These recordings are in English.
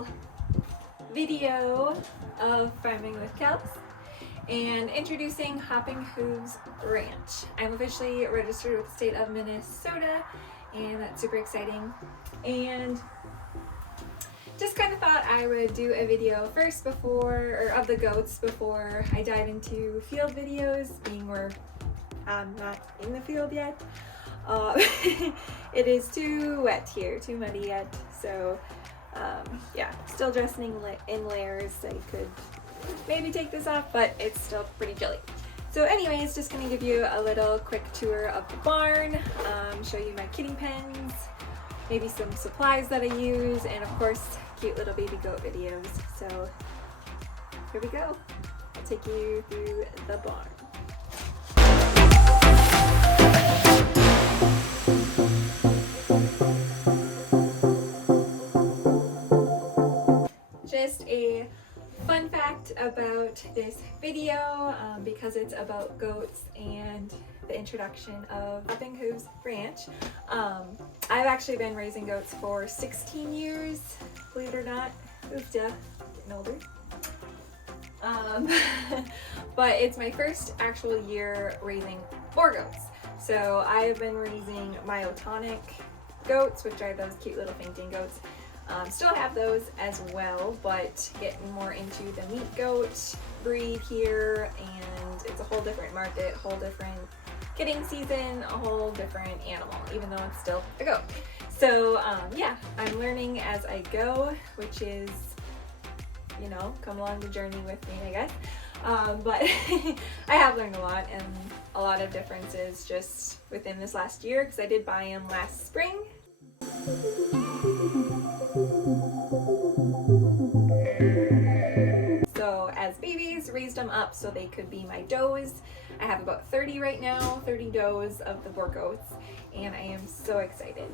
little video of farming with Kels and introducing Hopping Hooves Ranch. I'm officially registered with the state of Minnesota, and that's super exciting. And just kind of thought I would do a video first of the goats before I dive into field videos, being where I'm not in the field yet. It is too wet here, too muddy yet, so yeah, still dressing in layers. I could maybe take this off, but it's still pretty chilly. So anyways, just gonna give you a little quick tour of the barn, show you my kidding pens, maybe some supplies that I use, and of course, cute little baby goat videos. So here we go. I'll take you through the barn. Just a fun fact about this video, because it's about goats and the introduction of Hopping Hooves Ranch. I've actually been raising goats for 16 years, believe it or not. Oof, yeah, getting older. But it's my first actual year raising 4 goats. So I've been raising myotonic goats, which are those cute little fainting goats. Still have those as well, but getting more into the meat goat breed here, and it's a whole different market, whole different kidding season, a whole different animal, even though it's still a goat. So yeah, I'm learning as I go, which is, you know, come along the journey with me, I guess. But I have learned a lot, and a lot of differences just within this last year, because I did buy them last spring. So as babies, raised them up so they could be my does. I have about 30 right now, 30 does of the 4 goats, and I am so excited.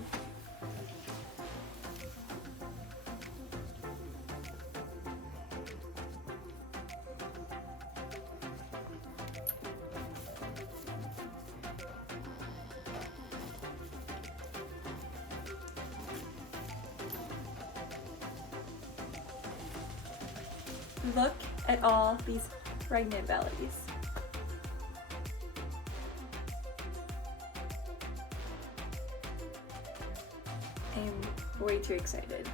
Look at all these pregnant bellies. I'm way too excited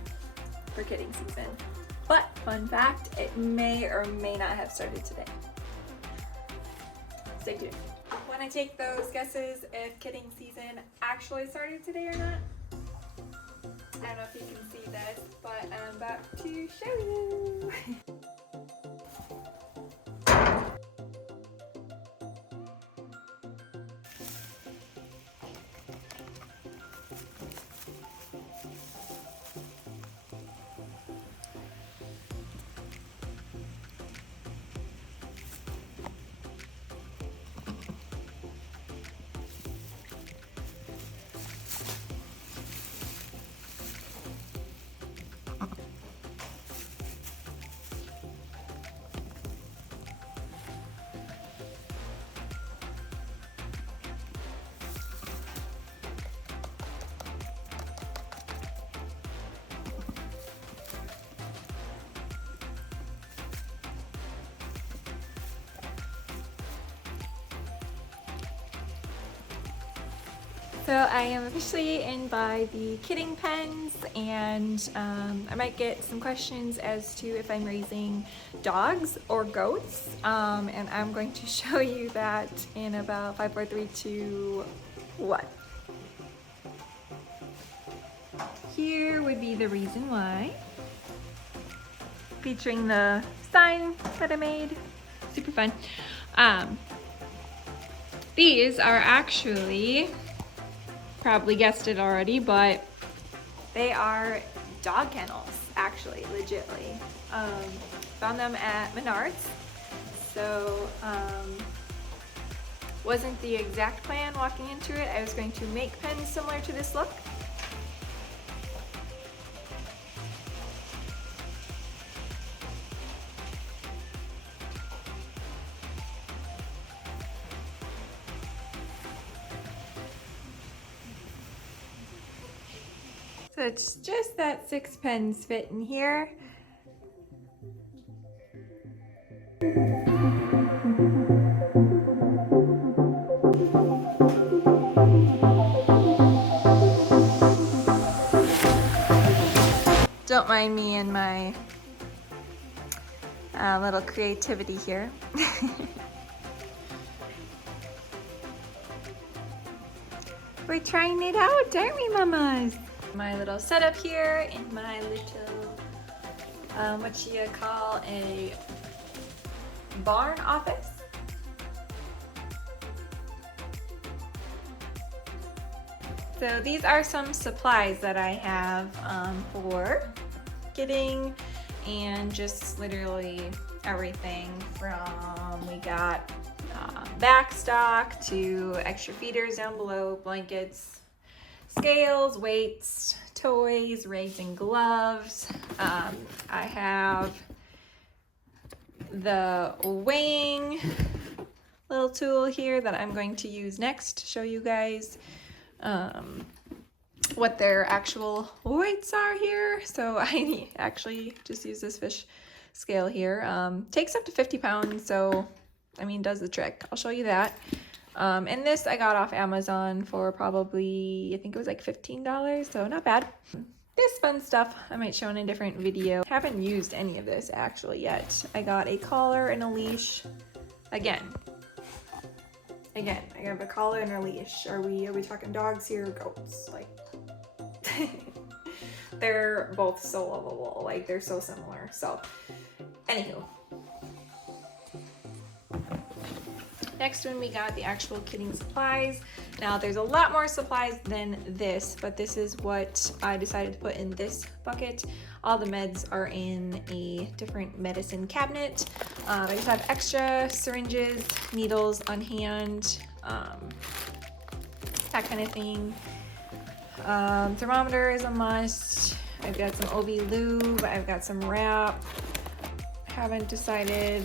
for kidding season. But fun fact, it may or may not have started today. Stay tuned. Want to take those guesses if kidding season actually started today or not? I don't know if you can see this, but I'm about to show you. So I am officially in by the kidding pens, and I might get some questions as to if I'm raising dogs or goats, and I'm going to show you that in about 5, 4, 3, 2, 1. Here would be the reason why, featuring the sign that I made. Super fun. These are actually, probably guessed it already, but they are dog kennels, actually, legitly. Found them at Menards. So wasn't the exact plan walking into it. I was going to make pens similar to this look. So it's just that 6 pens fit in here. Don't mind me and my little creativity here. We're trying it out, aren't we, mamas? My little setup here in my little, what you call a barn office. So these are some supplies that I have for kitting and just literally everything from, we got backstock to extra feeders down below, blankets, scales, weights, toys, rigs and gloves. I have the weighing little tool here that I'm going to use next to show you guys what their actual weights are here. So I actually just use this fish scale here. Takes up to 50 pounds, so I mean, does the trick. I'll show you that. And this I got off Amazon for probably, I think it was like $15, so not bad. This fun stuff I might show in a different video. Haven't used any of this actually yet. I got a collar and a leash. Again, I have a collar and a leash. Are we talking dogs here or goats? Like, they're both so lovable. Like, they're so similar. So, anywho. Next one, we got the actual kitting supplies. Now there's a lot more supplies than this, but this is what I decided to put in this bucket. All the meds are in a different medicine cabinet. I just have extra syringes, needles on hand, that kind of thing. Thermometer is a must. I've got some OB lube, I've got some wrap. Haven't decided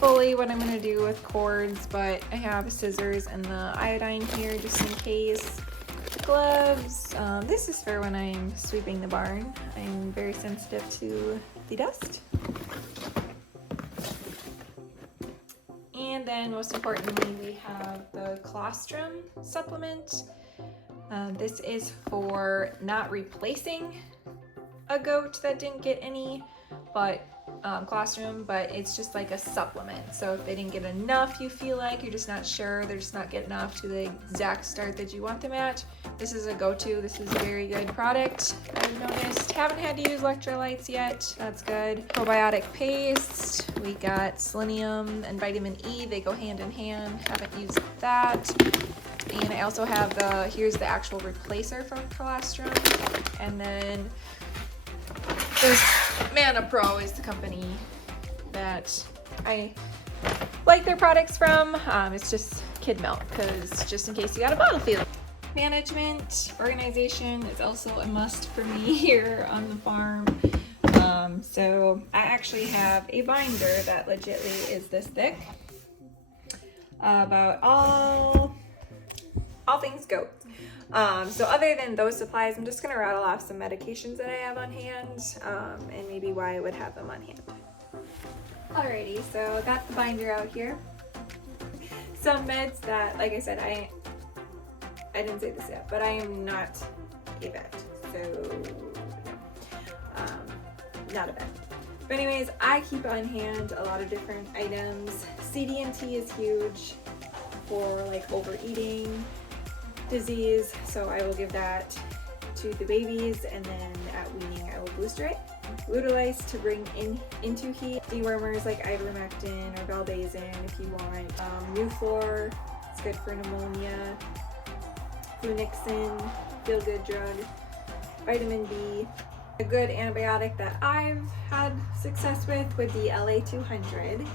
fully what I'm gonna do with cords, but I have scissors and the iodine here just in case. Gloves. This is for when I'm sweeping the barn. I'm very sensitive to the dust. And then most importantly, we have the colostrum supplement. This is for not replacing a goat that didn't get any, but colostrum, but it's just like a supplement. So if they didn't get enough, you feel like you're just not sure, they're just not getting enough to the exact start that you want them at, this is a go-to. This is a very good product, I've noticed. Haven't had to use electrolytes yet, that's good. Probiotic paste, we got selenium and vitamin E, they go hand in hand, haven't used that. And I also have here's the actual replacer for colostrum, and then there's Mana Pro is the company that I like their products from. It's just kid milk, because just in case you got a bottle feeder. Management, organization is also a must for me here on the farm. So I actually have a binder that legitly is this thick about all things goat. So other than those supplies, I'm just gonna rattle off some medications that I have on hand, and maybe why I would have them on hand. Alrighty, so I got the binder out here. Some meds that, like I said, I didn't say this yet, but I am not a vet, so not a vet. But anyways, I keep on hand a lot of different items. CD&T is huge for like overeating disease, so I will give that to the babies, and then at weaning I will booster it. Lutolize to bring into heat. Dewormers like ivermectin or valbazin if you want. Nuflor, it's good for pneumonia. Flunixin, feel good drug. Vitamin B. A good antibiotic that I've had success with would be LA200.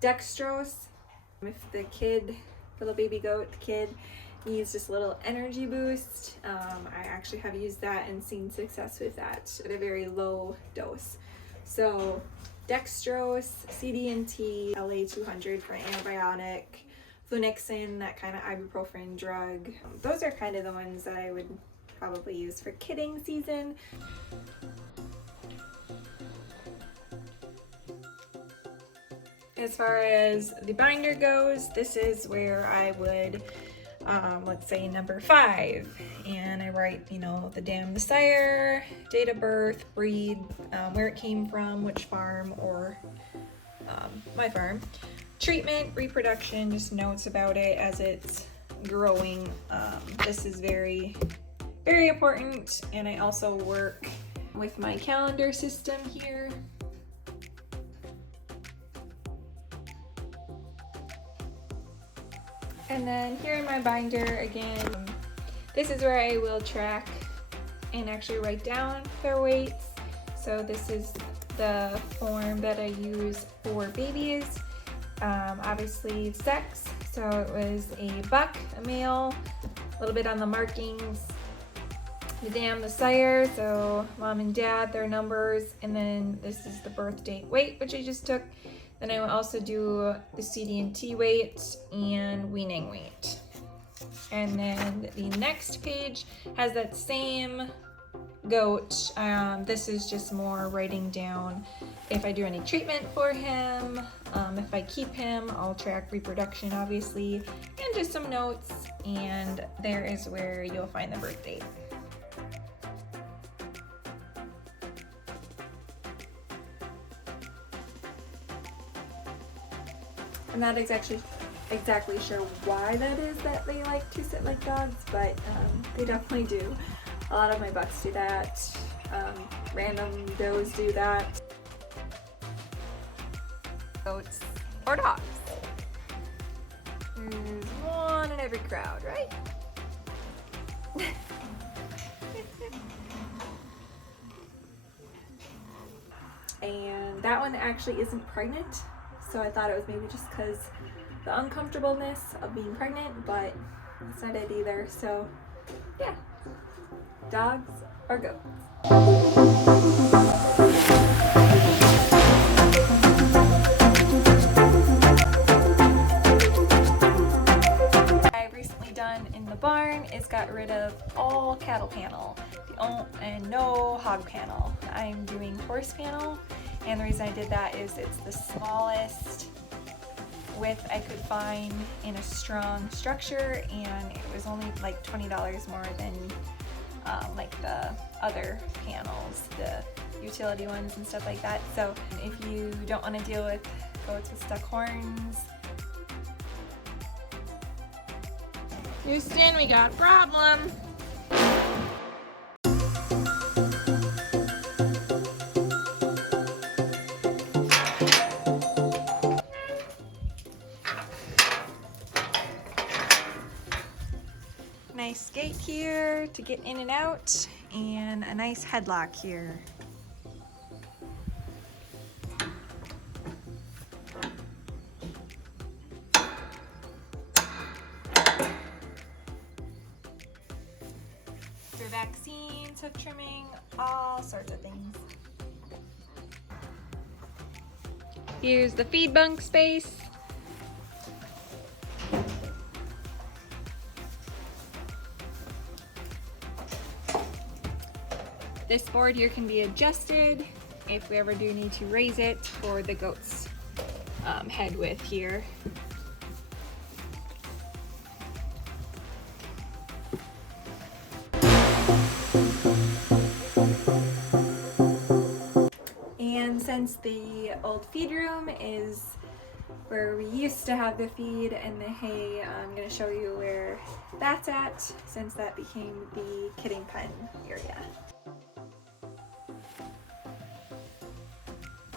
Dextrose, if the little baby goat, the kid, needs just a little energy boost. I actually have used that and seen success with that at a very low dose. So dextrose, CD&T, LA200 for antibiotic, Flunixin, that kind of ibuprofen drug. Those are kind of the ones that I would probably use for kidding season. As far as the binder goes, this is where I would, let's say number 5, and I write, you know, the dam, the sire, date of birth, breed, where it came from, which farm, or my farm, treatment, reproduction, just notes about it as it's growing. This is very, very important, and I also work with my calendar system here. And then here in my binder again, this is where I will track and actually write down their weights. So this is the form that I use for babies. Obviously sex, so it was a buck, a male, a little bit on the markings, the dam, the sire, so mom and dad, their numbers, and then this is the birth date weight, which I just took. Then I will also do the CD&T weight and weaning weight. And then the next page has that same goat. This is just more writing down if I do any treatment for him, if I keep him, I'll track reproduction obviously, and just some notes, and there is where you'll find the birth date. I'm not exactly sure why that is that they like to sit like dogs, but they definitely do. A lot of my bucks do that. Random does do that. Goats or dogs. There's one in every crowd, right? And that one actually isn't pregnant. So I thought it was maybe just because the uncomfortableness of being pregnant, but that's not it either. So yeah, dogs or goats. I've recently done in the barn is got rid of all cattle panel and no hog panel. I'm doing horse panel. And the reason I did that is it's the smallest width I could find in a strong structure, and it was only like $20 more than like the other panels, the utility ones and stuff like that. So if you don't want to deal with goats with stuck horns. Houston, we got a problem. Nice gate here to get in and out, and a nice headlock here. For vaccines, hoof trimming, all sorts of things. Here's the feed bunk space. This board here can be adjusted if we ever do need to raise it for the goat's head width here. And since the old feed room is where we used to have the feed and the hay, I'm going to show you where that's at, since that became the kidding pen area.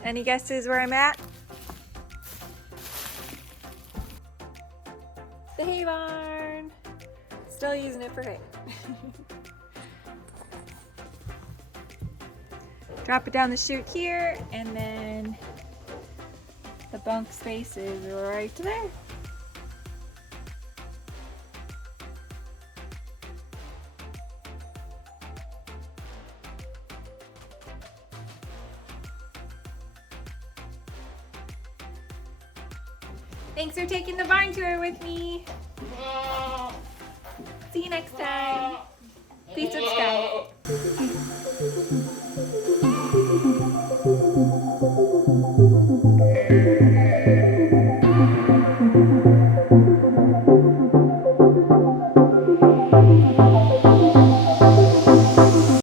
Any guesses where I'm at? The hay barn. Still using it for hay. Drop it down the chute here, and then the bunk space is right there. Thanks for taking the barn tour with me. See you next time. Please subscribe.